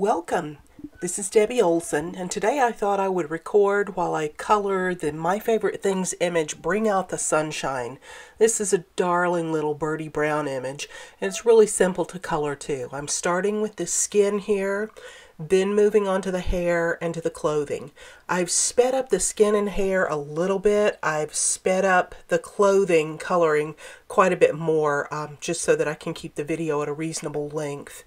Welcome. This is Debbie Olson, and today I thought I would record while I color the My Favorite Things image, Bring Out the Sunshine. This is a darling little birdie brown image, and it's really simple to color too. I'm starting with the skin here, then moving on to the hair and to the clothing. I've sped up the skin and hair a little bit. I've sped up the clothing coloring quite a bit more, just so that I can keep the video at a reasonable length.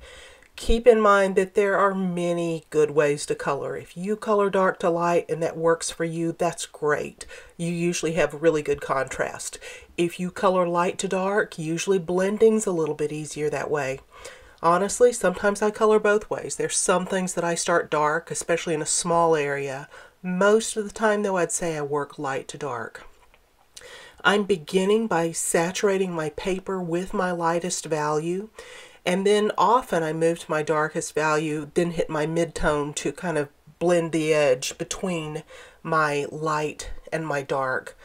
Keep in mind that there are many good ways to color. If you color dark to light and that works for you, that's great. You usually have really good contrast. If you color light to dark, usually blending's a little bit easier that way. Honestly, sometimes I color both ways. There's some things that I start dark, especially in a small area. Most of the time, though, I'd say I work light to dark. I'm beginning by saturating my paper with my lightest value. And then often I move to my darkest value, then hit my mid-tone to kind of blend the edge between my light and my dark.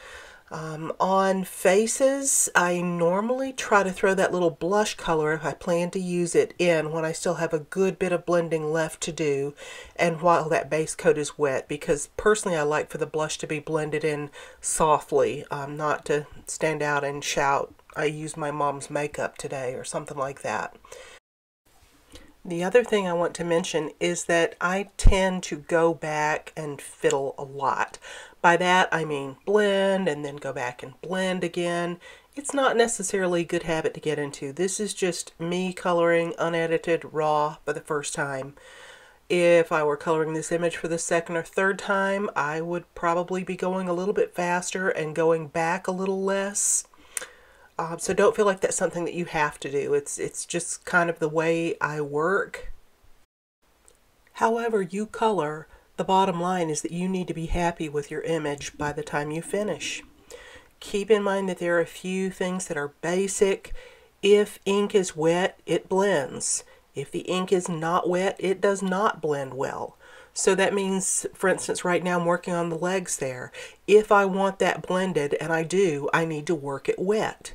On faces, I normally try to throw that little blush color if I plan to use it in when I still have a good bit of blending left to do and while that base coat is wet, because personally I like for the blush to be blended in softly, not to stand out and shout, "I used my mom's makeup today," or something like that. The other thing I want to mention is that I tend to go back and fiddle a lot. By that I mean blend and then go back and blend again. It's not necessarily a good habit to get into. This is just me coloring unedited, raw for the first time. If I were coloring this image for the second or third time, I would probably be going a little bit faster and going back a little less. So don't feel like that's something that you have to do. It's just kind of the way I work. However you color, the bottom line is that you need to be happy with your image by the time you finish. Keep in mind that there are a few things that are basic. If ink is wet, it blends. If the ink is not wet, it does not blend well. So that means, for instance, right now I'm working on the legs there. If I want that blended, and I do, I need to work it wet.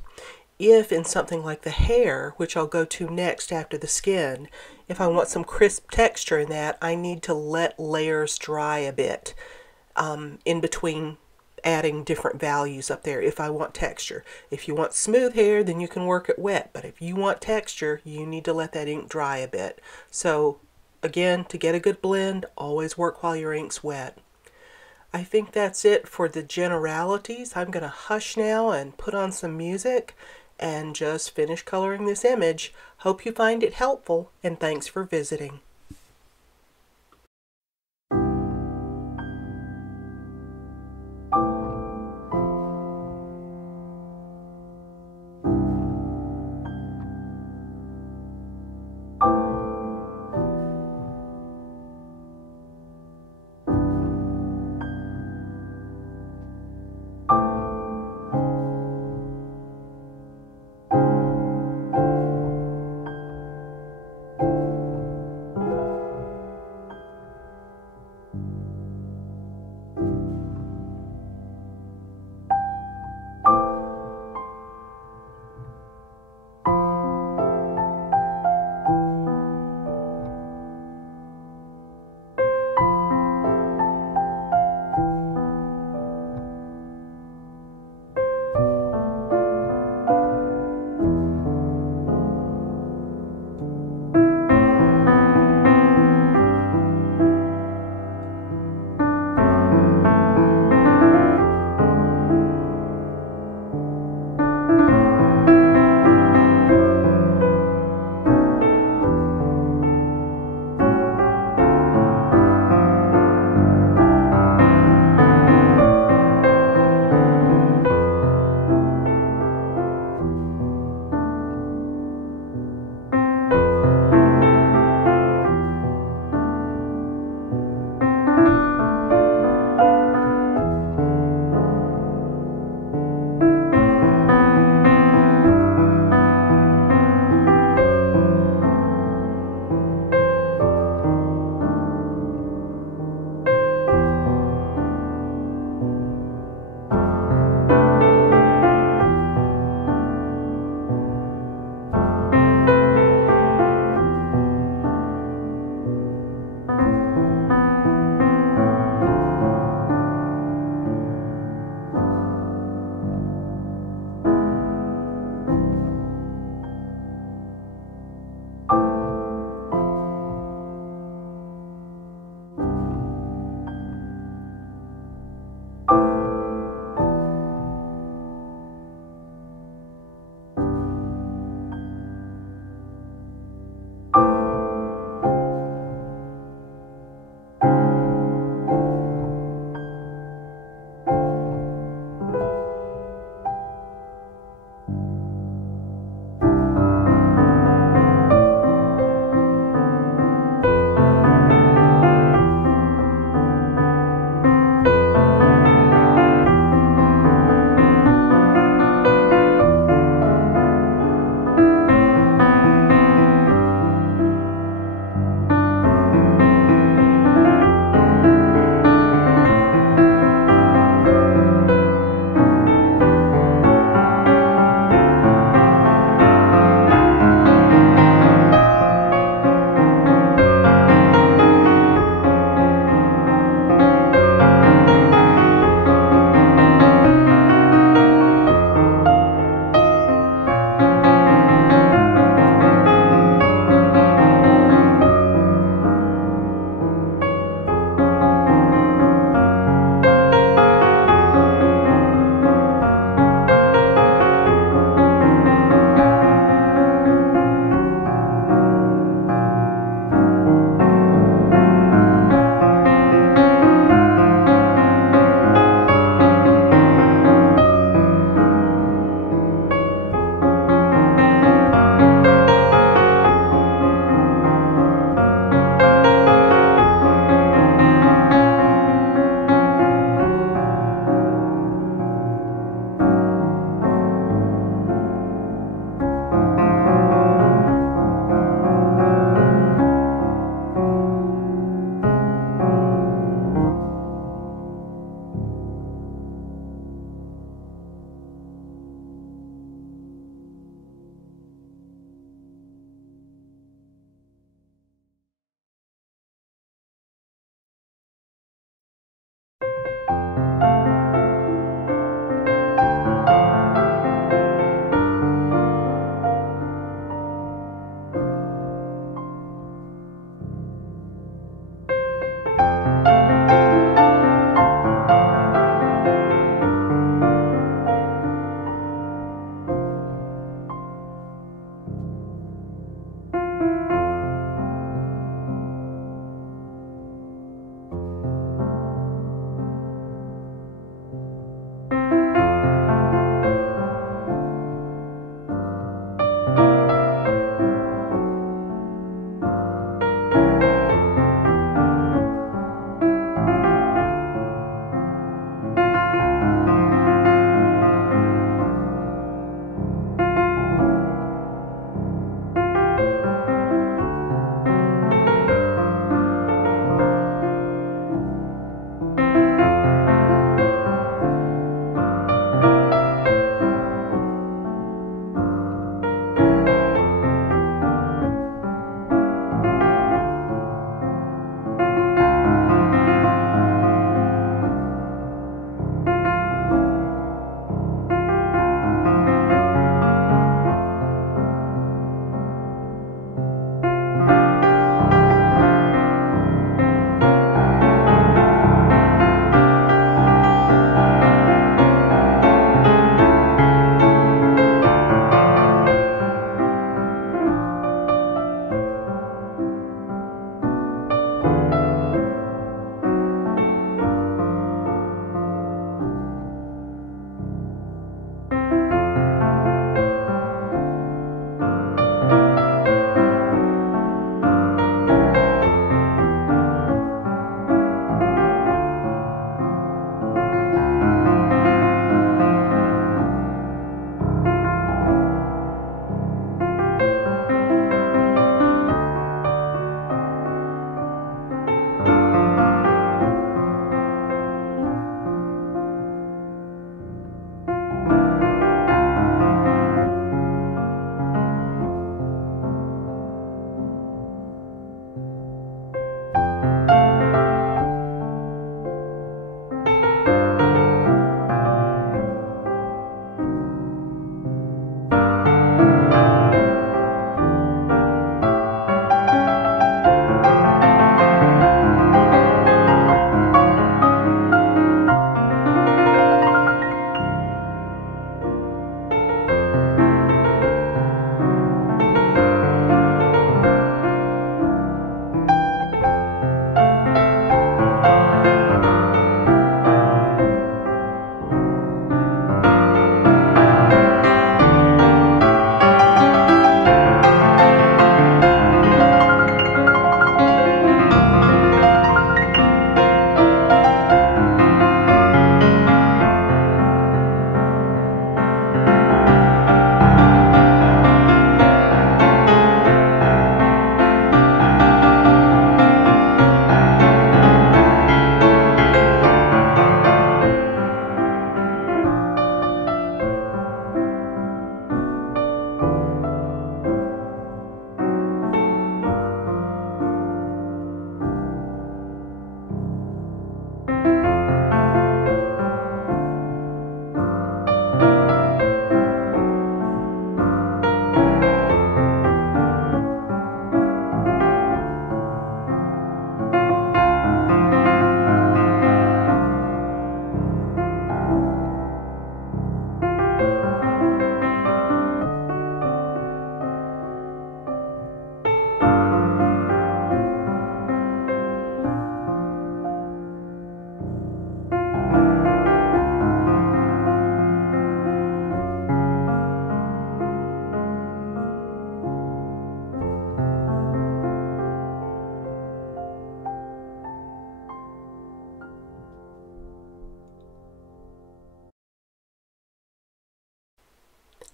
If in something like the hair, which I'll go to next after the skin, if I want some crisp texture in that, I need to let layers dry a bit in between adding different values up there if I want texture. If you want smooth hair, then you can work it wet, but if you want texture, you need to let that ink dry a bit. So again, to get a good blend, always work while your ink's wet. I think that's it for the generalities. I'm going to hush now and put on some music and just finish coloring this image. Hope you find it helpful, and thanks for visiting.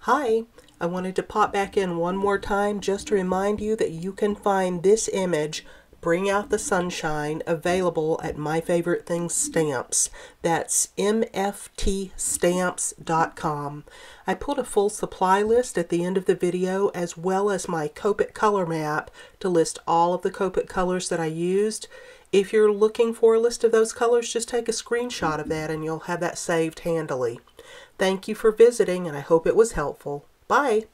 Hi, I wanted to pop back in one more time just to remind you that you can find this image, Bring Out the Sunshine, available at My Favorite Things Stamps. That's mftstamps.com. I put a full supply list at the end of the video, as well as my Copic color map to list all of the Copic colors that I used. If you're looking for a list of those colors, just take a screenshot of that and you'll have that saved handily. Thank you for visiting, and I hope it was helpful. Bye!